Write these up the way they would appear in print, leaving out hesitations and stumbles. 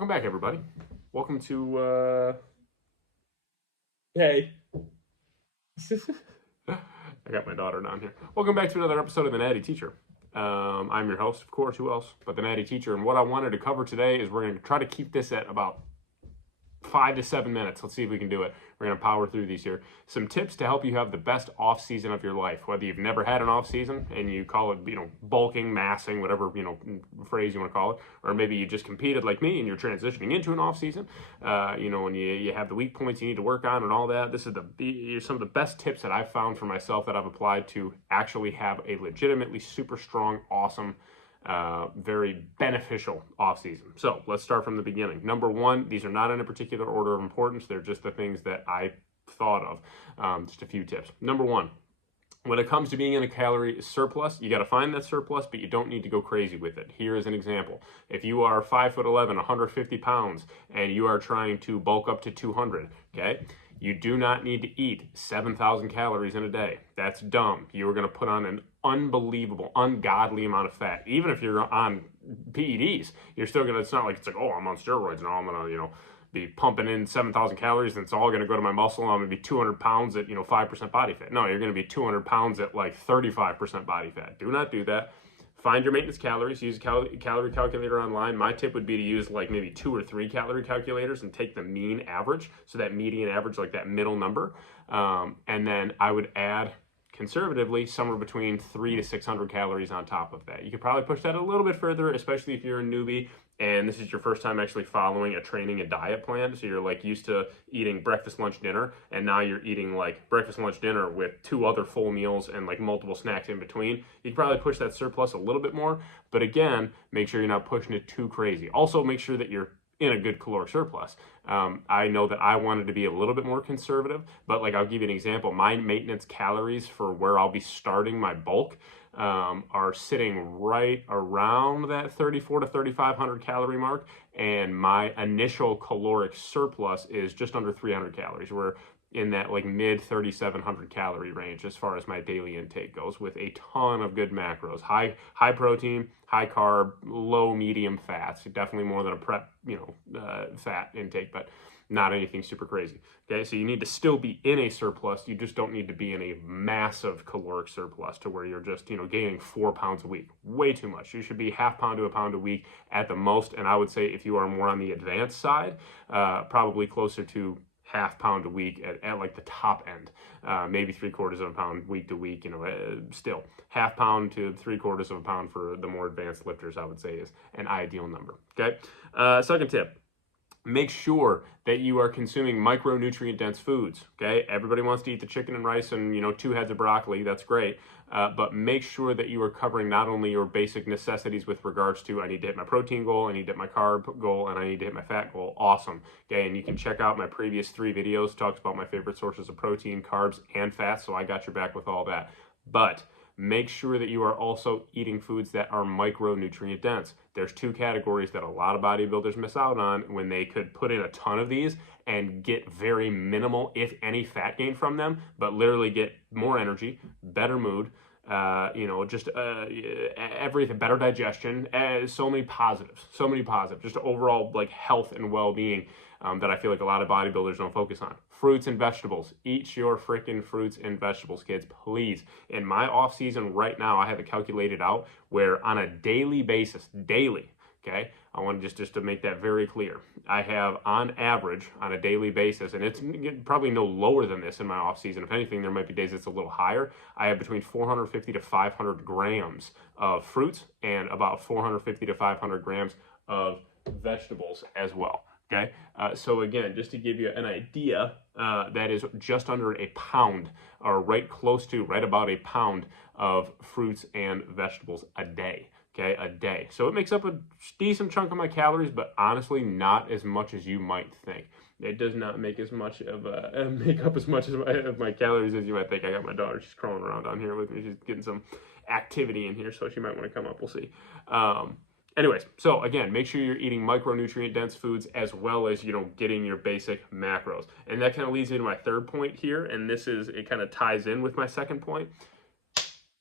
Welcome back, everybody. Welcome to, hey. I got my daughter down here. Welcome back to another episode of The Natty Teacher. I'm your host, of course, who else but The Natty Teacher. And what I wanted to cover today is we're going to try to keep this at about 5 to 7 minutes. Let's see if we can do it. We're going to power through these here. Some tips to help you have the best off season of your life. Whether you've never had an off season and you call it, bulking, massing, whatever, phrase you want to call it, or maybe you just competed like me and you're transitioning into an off season, and you have the weak points you need to work on and all that. This is some of the best tips that I've found for myself that I've applied to actually have a legitimately super strong, awesome, very beneficial off season. So let's start from the beginning. Number one, these are not in a particular order of importance. They're just the things that I thought of. Just a few tips. Number one, when it comes to being in a calorie surplus, you got to find that surplus, but you don't need to go crazy with it. Here is an example. If you are 5'11", 150 pounds, and you are trying to bulk up to 200, okay? You do not need to eat 7,000 calories in a day. That's dumb. You are going to put on an unbelievable, ungodly amount of fat. Even if you're on PEDs, you're still going to, it's not like, oh, I'm on steroids now, I'm going to, be pumping in 7,000 calories and it's all going to go to my muscle and I'm going to be 200 pounds at, 5% body fat. No, you're going to be 200 pounds at like 35% body fat. Do not do that. Find your maintenance calories. Use a calorie calculator online. My tip would be to use like maybe 2 or 3 calorie calculators and take the mean average. So that median average, like that middle number. And then I would add conservatively somewhere between 300 to 600 calories on top of that. You could probably push that a little bit further, especially if you're a newbie and this is your first time actually following a training and diet plan. So you're like used to eating breakfast, lunch, dinner, and now you're eating like breakfast, lunch, dinner with 2 other full meals and like multiple snacks in between. You can probably push that surplus a little bit more, but again, make sure you're not pushing it too crazy. Also, make sure that you're in a good caloric surplus. I know that I wanted to be a little bit more conservative, but like I'll give you an example. My maintenance calories for where I'll be starting my bulk are sitting right around that 3,400 to 3,500 calorie mark, and my initial caloric surplus is just under 300 calories. We're in that like mid 3,700 calorie range as far as my daily intake goes, with a ton of good macros, high protein, high carb, low medium fats, definitely more than a prep fat intake, but not anything super crazy. Okay, so you need to still be in a surplus. You just don't need to be in a massive caloric surplus to where you're just gaining 4 pounds a week. Way too much. You should be ½ pound to a pound a week at the most, and I would say if you are more on the advanced side, probably closer to ½ pound a week at like the top end, maybe 3/4 pound week to week. Still ½ pound to 3/4 pound for the more advanced lifters, I would say, is an ideal number. Okay. Second tip. Make sure that you are consuming micronutrient dense foods. Okay, everybody wants to eat the chicken and rice and 2 heads of broccoli. That's great, but make sure that you are covering not only your basic necessities with regards to I need to hit my protein goal, I need to hit my carb goal, and I need to hit my fat goal. Awesome. Okay, and you can check out my previous 3 videos. Talks about my favorite sources of protein, carbs, and fat. So I got your back with all that. But make sure that you are also eating foods that are micronutrient dense. There's 2 categories that a lot of bodybuilders miss out on when they could put in a ton of these and get very minimal, if any, fat gain from them, but literally get more energy, better mood, everything, better digestion, so many positives, just overall like health and well-being that I feel like a lot of bodybuilders don't focus on. Fruits and vegetables. Eat your freaking fruits and vegetables, kids, please. In my off season right now, I have it calculated out where on a daily basis, okay, I want just to make that very clear. I have on average on a daily basis, and it's probably no lower than this in my off season. If anything, there might be days it's a little higher. I have between 450 to 500 grams of fruits and about 450 to 500 grams of vegetables as well. Okay, so again, just to give you an idea, that is just under a pound, or right about a pound of fruits and vegetables a day. Okay, a day. So it makes up a decent chunk of my calories, but honestly, not as much as you might think. It does not make as much of make up as much of my calories as you might think. I got my daughter; she's crawling around down here with me. She's getting some activity in here, so she might want to come up. We'll see. Anyways, so again, make sure you're eating micronutrient dense foods as well as, getting your basic macros. And that kind of leads me to my third point here. And it kind of ties in with my second point.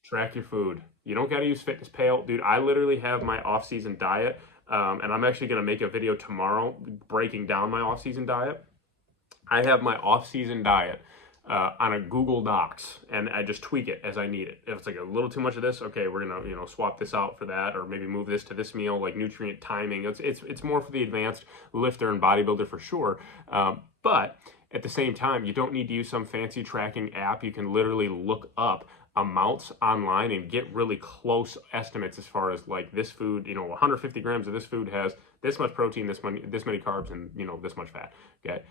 Track your food. You don't got to use Fitness Pal. Dude, I literally have my off-season diet And I'm actually going to make a video tomorrow breaking down my off-season diet. I have my off-season diet on a Google Docs, and I just tweak it as I need it. If it's like a little too much of this, okay, we're gonna swap this out for that, or maybe move this to this meal, like nutrient timing. It's more for the advanced lifter and bodybuilder for sure. But at the same time, you don't need to use some fancy tracking app. You can literally look up amounts online and get really close estimates as far as like this food, 150 grams of this food has this much protein, this many carbs, and this much fat. Okay,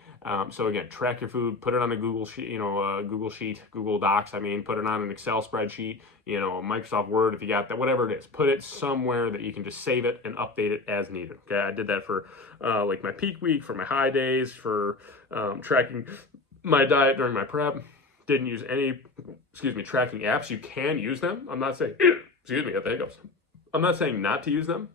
so again, track your food, put it on a Google sheet, Google Docs. Put it on an Excel spreadsheet, Microsoft Word if you got that, whatever it is. Put it somewhere that you can just save it and update it as needed. Okay, I did that for like my peak week, for my high days, for tracking my diet during my prep. Didn't use any, tracking apps. You can use them. I'm not saying, excuse me, got the hiccups. I'm not saying not to use them.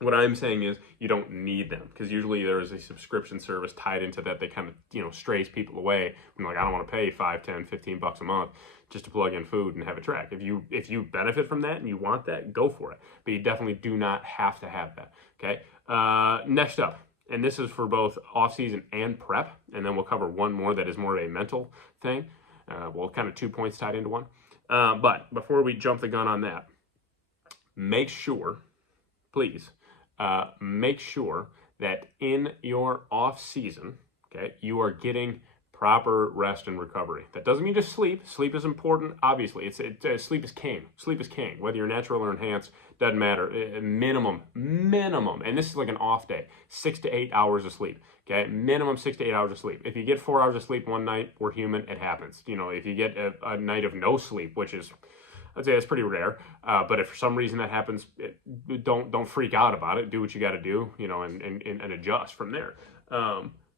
What I'm saying is you don't need them, because usually there is a subscription service tied into that kind of, strays people away. I'm like, I don't want to pay $5, $10, $15 a month just to plug in food and have it track. If you benefit from that and you want that, go for it. But you definitely do not have to have that. Okay. Next up, and this is for both off-season and prep, and then we'll cover one more that is more of a mental thing. Well, kind of 2 points tied into one. But before we jump the gun on that, make sure, please, make sure that in your off-season, okay, you are getting proper rest and recovery. That doesn't mean just sleep. Sleep is important, obviously. Sleep is king. Sleep is king. Whether you're natural or enhanced, doesn't matter. Minimum, and this is like an off day, 6 to 8 hours of sleep. Okay, minimum 6 to 8 hours of sleep. If you get 4 hours of sleep one night, we're human. It happens. If you get a night of no sleep, which is, I'd say that's pretty rare. But if for some reason that happens, don't freak out about it. Do what you got to do, and adjust from there.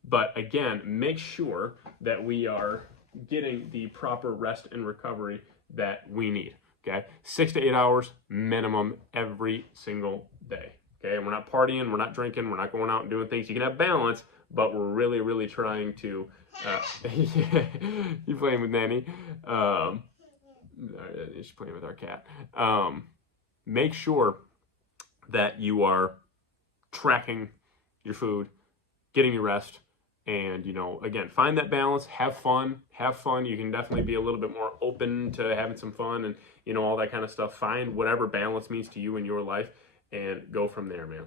But again, make sure that we are getting the proper rest and recovery that we need. Okay, 6 to 8 hours minimum every single day. Okay, and we're not partying, we're not drinking, we're not going out and doing things. You can have balance, but we're really, really trying to. You playing with Nanny? She's playing with our cat. Make sure that you are tracking your food, getting your rest, and again, find that balance. Have fun. You can definitely be a little bit more open to having some fun and all that kind of stuff. Find whatever balance means to you in your life and go from there, man.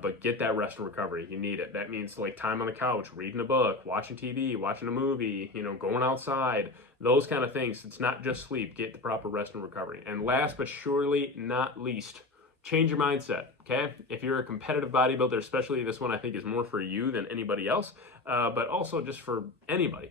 But get that rest and recovery. You need it. That means like time on the couch, reading a book, watching TV, watching a movie, going outside, those kind of things. It's not just sleep. Get the proper rest and recovery. And last but surely not least, change your mindset, okay? If you're a competitive bodybuilder, especially this one I think is more for you than anybody else, but also just for anybody.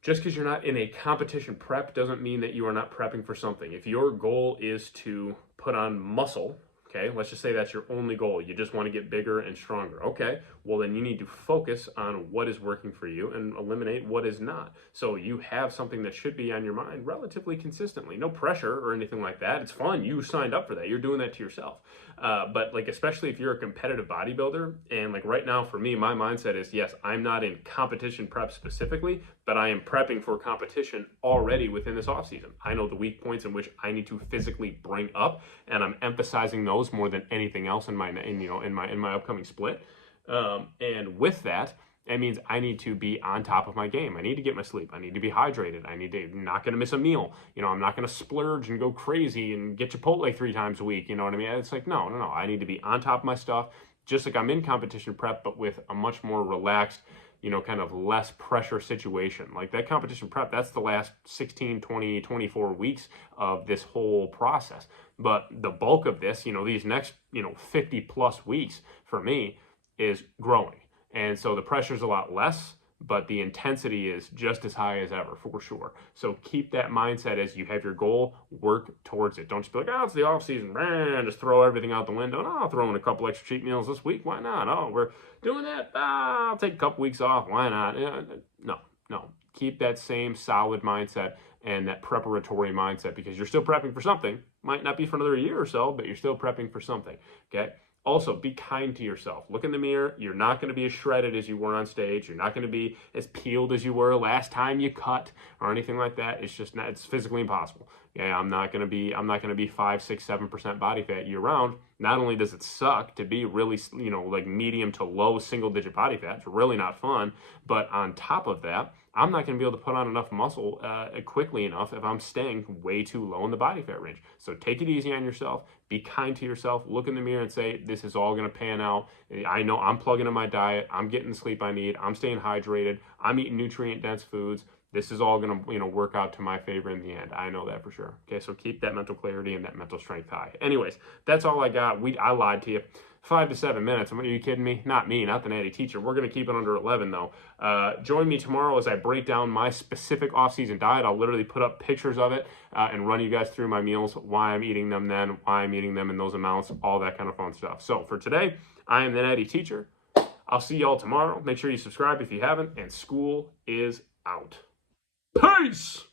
Just because you're not in a competition prep doesn't mean that you are not prepping for something. If your goal is to put on muscle, okay, let's just say that's your only goal. You just want to get bigger and stronger. Okay, well then you need to focus on what is working for you and eliminate what is not. So you have something that should be on your mind relatively consistently. No pressure or anything like that. It's fun. You signed up for that. You're doing that to yourself. But like, especially if you're a competitive bodybuilder, and like right now for me, my mindset is, yes, I'm not in competition prep specifically, but I am prepping for competition already within this off season. I know the weak points in which I need to physically bring up, and I'm emphasizing those more than anything else in my upcoming split. And with that, it means I need to be on top of my game. I need to get my sleep. I need to be hydrated. I'm not going to miss a meal. I'm not going to splurge and go crazy and get Chipotle 3 times a week. You know what I mean? It's like, no. I need to be on top of my stuff, just like I'm in competition prep, but with a much more relaxed, kind of less pressure situation. Like that competition prep, that's the last 16, 20, 24 weeks of this whole process. But the bulk of this, these next, 50 plus weeks for me is growing. And so the pressure's a lot less, but the intensity is just as high as ever, for sure. So keep that mindset as you have your goal, work towards it. Don't just be like, it's the off season, man, just throw everything out the window. No, I'll throw in a couple extra cheat meals this week. Why not? Oh, we're doing that. I'll take a couple weeks off. Why not? No. Keep that same solid mindset and that preparatory mindset, because you're still prepping for something. Might not be for another year or so, but you're still prepping for something, okay? Also, be kind to yourself. Look in the mirror. You're not going to be as shredded as you were on stage. You're not going to be as peeled as you were last time you cut or anything like that. It's just not, it's physically impossible. Yeah, I'm not going to be 5, 6, 7% body fat year round. Not only does it suck to be really, like medium to low single digit body fat, it's really not fun, but on top of that, I'm not going to be able to put on enough muscle quickly enough if I'm staying way too low in the body fat range. So take it easy on yourself. Be kind to yourself. Look in the mirror and say, this is all going to pan out. I know I'm plugging in my diet. I'm getting the sleep I need. I'm staying hydrated. I'm eating nutrient-dense foods. This is all going to, work out to my favor in the end. I know that for sure. Okay, so keep that mental clarity and that mental strength high. Anyways, that's all I got. I lied to you. 5 to 7 minutes. Are you kidding me? Not me, not the Natty Teacher. We're going to keep it under 11, though. Join me tomorrow as I break down my specific off-season diet. I'll literally put up pictures of it and run you guys through my meals, why I'm eating them then, why I'm eating them in those amounts, all that kind of fun stuff. So for today, I am the Natty Teacher. I'll see y'all tomorrow. Make sure you subscribe if you haven't, and school is out. Peace!